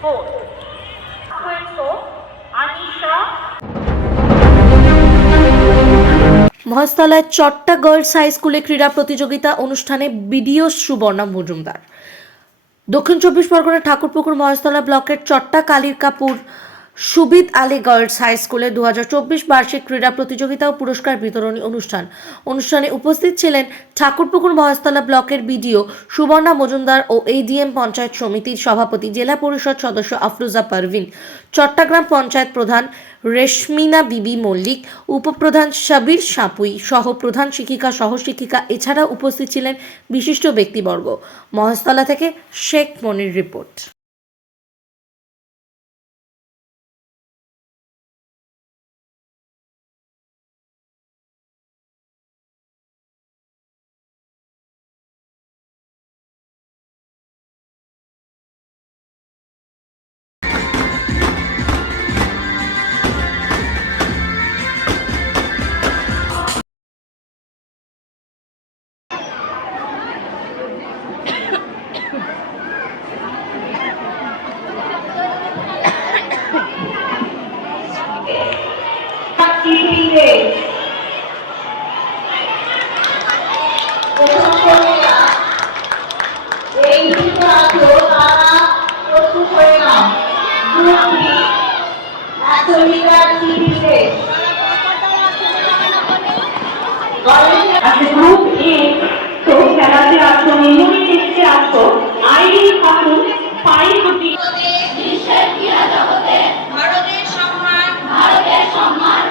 four. So, Anisha মহেশতলায় Chatta girls high স্কুলে ক্রীড়া প্রতিযোগিতা অনুষ্ঠানে বিডিও সুবর্ণা মজুমদার দক্ষিণ চব্বিশ পরগনার ঠাকুরপুকুর মহাস্তলা ব্লকের চট্টা কালীর কাপুর সুবিদ আলী গার্লস হাই স্কুলে দু হাজার চব্বিশ বার্ষিক ক্রীড়া প্রতিযোগিতা ও পুরস্কার বিতরণী অনুষ্ঠান। অনুষ্ঠানে উপস্থিত ছিলেন ঠাকুরপুকুর মহেশতলা ব্লকের বিডিও সুবর্ণা মজুমদার ও এডিএম পঞ্চায়েত সমিতির সভাপতি, জেলা পরিষদ সদস্য আফরুজা পারভিন, চট্টগ্রাম পঞ্চায়েত প্রধান রেশমিনা বিবি মল্লিক, উপপ্রধান সাবির সাপুই সহ প্রধান শিক্ষিকা সহ শিক্ষিকা এছাড়া উপস্থিত ছিলেন বিশিষ্ট ব্যক্তিবর্গ। মহেশতলা থেকে শেখ মনির রিপোর্ট। আছো তারা প্রস্তুত হয়ে নাও গ্রুপ বি গ্রুপ এ তো খেলাতে আছো মেমোরি টেস্টে আছো আইডি থাকুন ফাইভ কোটি ভারতের সম্মান ভারতের সম্মান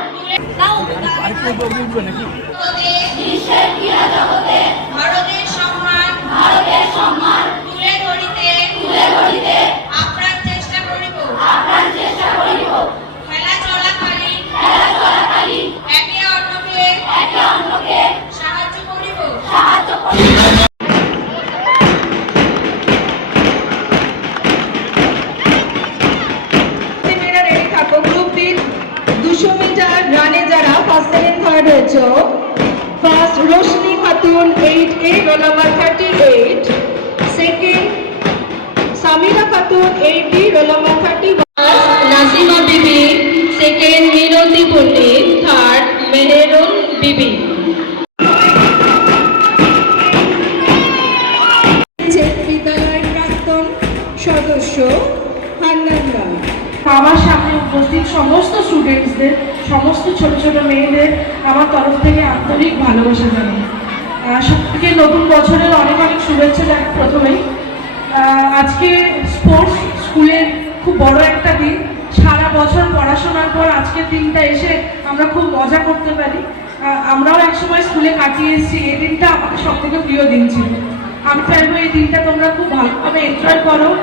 A roll number thirty eight second Samira Khatun eight B roll number thirty Nasima Bibi second Minati Pandit third Meherun Bibi বিদ্যালয়ের প্রাক্তন সদস্য হান্নানরা আমার সামনে উপস্থিত সমস্ত স্টুডেন্টসদের সমস্ত ছোট ছোট মেয়েদের আমার তরফ থেকে আন্তরিক ভালোবাসা জানাই। আহ, সবাইকে নতুন বছরের অনেক অনেক শুভেচ্ছা জানাই প্রথমেই। আজকে স্পোর্টস স্কুলের খুব বড় একটা দিন। সারা বছর পড়াশোনার পর আজকের দিনটা এসে আমরা খুব মজা করতে পারি। আমরাও একসময় স্কুলে কাটিয়ে এসেছি। এই দিনটা আমাদের সব থেকে প্রিয় দিন ছিল। আমি চাইব এই দিনটা তোমরা খুব ভালোভাবে এনজয় করো।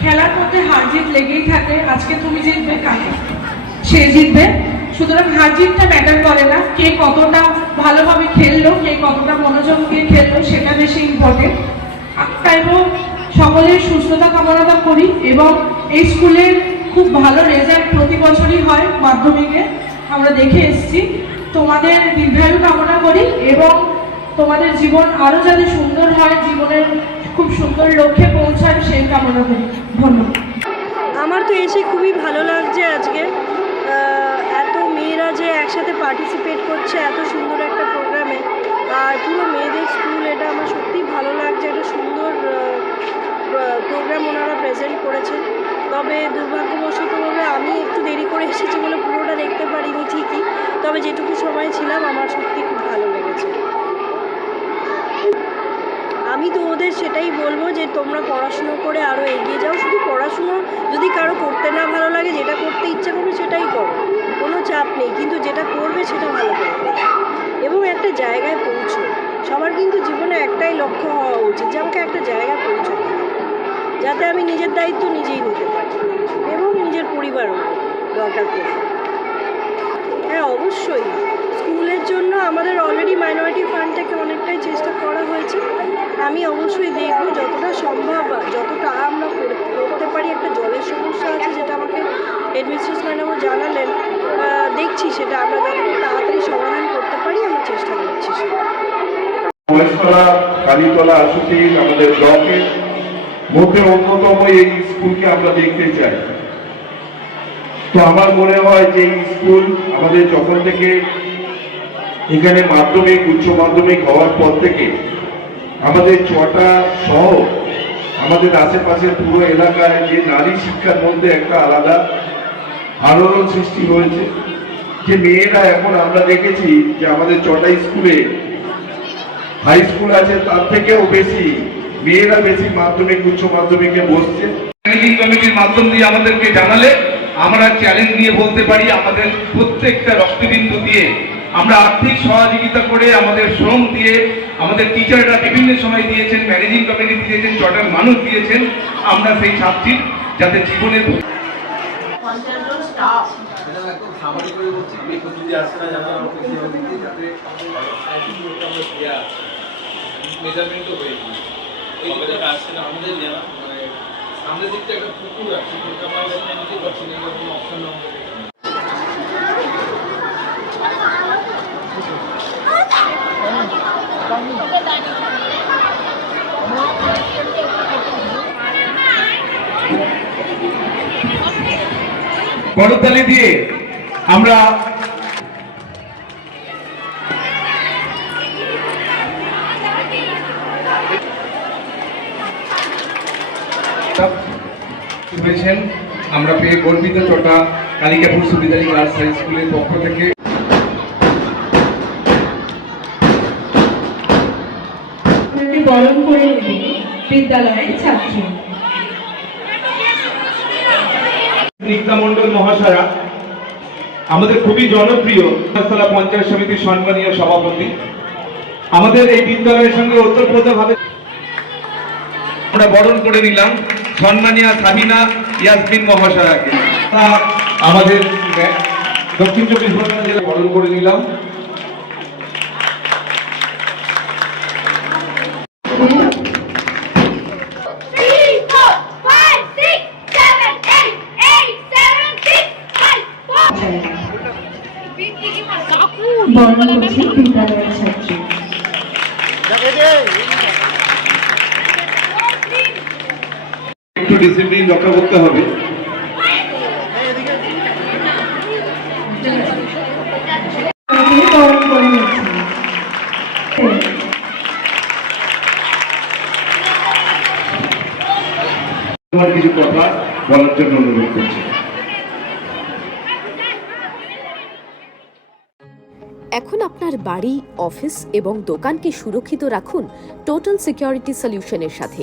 খেলার মধ্যে হার জিত লেগেই থাকে। আজকে তুমি জিতবে কাকে? সে জিতবে। সুতরাং হার জিতটা ম্যাটার করে না। কে কতটা ভালোভাবে খেললো, কে কতটা মনোযোগ দিয়ে খেললো, সেটা বেশি ইম্পর্টেন্ট চাইব সকলের সুস্থতা কামনা করি এবং এই স্কুলের খুব ভালো রেজাল্ট প্রতি বছরই হয় মাধ্যমিকে। আমরা দেখে এসেছি। তোমাদের দীর্ঘায়ু কামনা করি এবং তোমাদের জীবন আরও যাতে সুন্দর হয়, জীবনের খুব সুন্দর লক্ষ্যে পৌঁছায় সেই কামনা করি। ধন্যবাদ। আমার তো এসে খুবই ভালো লাগছে আজকে। যে একসাথে পার্টিসিপেট করছে এত সুন্দর একটা প্রোগ্রামে আর পুরো মেয়েদের স্কুল এটা আমার সত্যিই ভালো লাগছে। একটা সুন্দর প্রোগ্রাম ওনারা প্রেজেন্ট করেছেন। তবে দুর্ভাগ্যবশতভাবে আমি একটু দেরি করে এসেছি বলে পুরোটা দেখতে পারিনি ঠিকই। তবে যেটুকু সময় ছিলাম, আমার সত্যি খুব ভালো লেগেছে। আমি তো ওদের সেটাই বলব যে তোমরা পড়াশুনো করে আরও এগিয়ে যাও। শুধু পড়াশুনো যদি কারও করতে না ভালো লাগে, যেটা করতে ইচ্ছা করবে সেটাই করো। কোনো চাপ নেই, কিন্তু যেটা করবে সেটা ভালো করে করো। এবং একটা জায়গায় পৌঁছো। সবার কিন্তু জীবনে একটাই লক্ষ্য হওয়া উচিত যে আমাকে একটা জায়গায় পৌঁছতে যাতে আমি নিজের দায়িত্ব নিজেই নিতে পারি এবং নিজের পরিবারও দরকার পড়বে হ্যাঁ অবশ্যই। স্কুলের জন্য আমাদের অলরেডি মাইনরিটি ফান্ড থেকে অনেকটাই চেষ্টা করা হয়েছে। আমি অবশ্যই দেখব যতটা সম্ভব, যতটা আমরা করতে পারি, একটা জলের সমস্যা আছে যেটা আমাকে হেডমিস্ট্রেস ম্যাডামও জানালেন দেখছি সেটা আমরা যতটা তাড়াতাড়ি সমাধান করতে পারি, আমরা চেষ্টা করছি কালীতলা আশুতির আমাদের ব্লকের মধ্যে অন্যতম এই স্কুলকে আমরা দেখতে চাই। তো আমার মনে হয় যে এই স্কুল আমাদের যখন থেকে এখানে মাধ্যমিক, উচ্চ মাধ্যমিক হওয়ার পর থেকে আমাদের চটা সহ আমাদের আশেপাশের পুরো এলাকায় যে নারী শিক্ষার মধ্যে একটা আলাদা আলোড়ন সৃষ্টি হয়েছে। যে মেয়েরা এখন আমরা দেখেছি যে আমাদের চটা স্কুলে হাই স্কুল আছে, তার থেকেও বেশি মেয়েরা বেশি মাধ্যমিক, উচ্চ মাধ্যমিকে বসছে। কমিটির মাধ্যম দিয়ে আমাদেরকে জানালে আমরা চ্যালেঞ্জ নিয়ে বলতে পারি, আমাদের প্রত্যেকটা রক্তবিন্দু দিয়ে আমরা আর্থিক সহযোগিতা করে আমাদের শ্রম দিয়ে আমাদের টিচাররা বিভিন্ন সময় দিয়েছেন ম্যানেজিং কমিটি দিয়েছেন চটার মানুষ দিয়েছেন আমরা সেই ছাত্রীর যাতে জীবনের না মেজারমেন্টও হয়ে আসছে আমাদের জানা মানে সামনের দিকটা একটা পুকুর আছে যেটা আমরা নিতে পারছি না করতালি দিয়ে আমরা পেয়েছেন আমরা পেয়ে গর্বিত চটা কালিকাপুর সুবিধালী গার্লস হাই স্কুলের পক্ষ থেকে। আপনাকে বরণ করে নেবে বিদ্যালয়ের ছাত্রী। নিত্যা মণ্ডল মহাশয়া আমাদের খুবই জনপ্রিয় গাছতলা পঞ্চায়েত সমিতির সম্মানীয় সভাপতি। আমাদের এই বিদ্যালয়ের সঙ্গে ওতপ্রোতভাবে আমরা বরণ করে নিলাম সম্মানীয় সাবিনা ইয়াসমিন মহাশয়াকে। তা আমাদের দক্ষিণ চব্বিশ পরগনা জেলা বরণ করে নিলাম। একটু ডিসিপ্লিন রক্ষা করতে হবে। কিছু কথা বলার জন্য অনুরোধ করছি। এখন আপনার বাড়ি, অফিস এবং দোকানকে সুরক্ষিত রাখুন টোটাল সিকিউরিটি সলিউশনের সাথে।